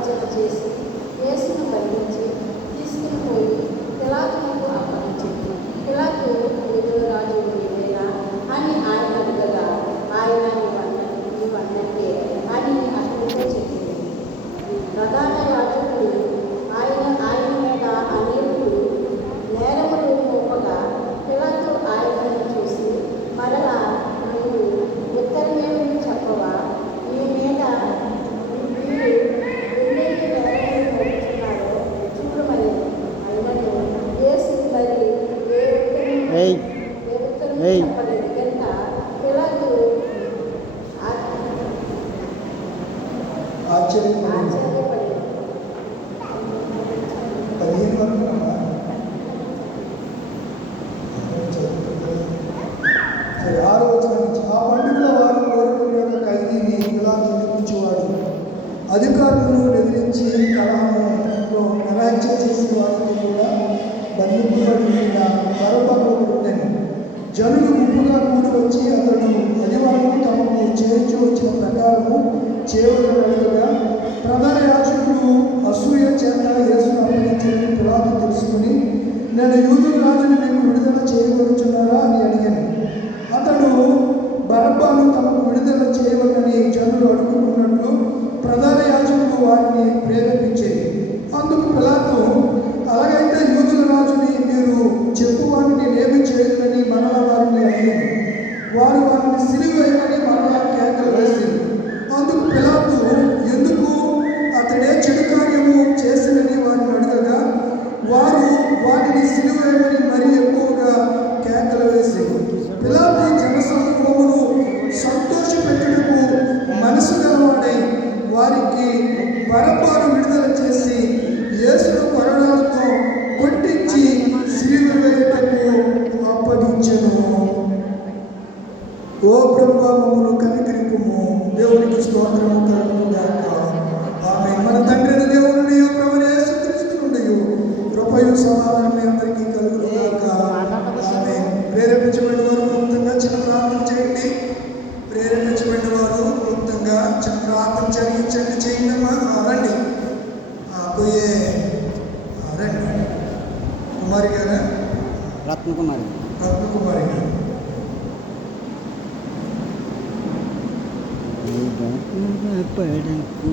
ఆలోచన చేసి యేసును బంధించి తీసుకుని పోయి ఏయ్ ఏయ్ ఆశ్చర్యపడింది పదిహేను వరకు నుంచి ఆ పండుగల వారు కోరుకున్న యొక్క ఖైదీని ఇలా నిరూపించేవాడు అధికారులను ఎదిరించి కలహంలో నరాజ్యం చేసిన వారిని కూడా బంధింపబడిన మరొక జనులు గుంపుగా కూడి వచ్చి అతడు అధివారులు తమకు చేర్చి వచ్చిన ప్రకారము చేయగలగా ప్రధాన యాచకుడు అసూయ చేత యేసును అప్పగించిన పిలాతు తెలుసుకుని నేను యూదుల రాజుని మీకు విడుదల చేయవచ్చున్నారా అని అడిగాను. అతడు బరబ్బాను తమకు విడుదల చేయవలని జనులు అడుగుతున్నట్లు ప్రధాన యాచకుడు వారిని ప్రేరేపించేది అందుకు పిలాతు అలాగైతే బరపాలు విడుదల చేసి యేసును కొరడాలతో కొట్టించి సిలువ వేయుటకు అప్పగించను ఓ బ్రహ్మను కనికరింపుము. దేవునికి స్తోత్రము కలుగును గాక. ఆమె మన తండ్రి దేవుని ఓ ప్రభు యేసుక్రీస్తు నుండి కృపయు సమాధానం అందరికీ కలుగు గాక ఆమె ప్రేరేపించబడిన వారు క్లుప్తంగా చిన్న ప్రార్థన చేయండి ప్రేరేపించబడిన వారు క్లుప్తంగా చిన్న ప్రార్థన జరిగించండి చేయండి అమ్మా. రండి పోయే రండి కుమారి గారా? రత్నకుమారి రత్న కుమారి గారు. పడకు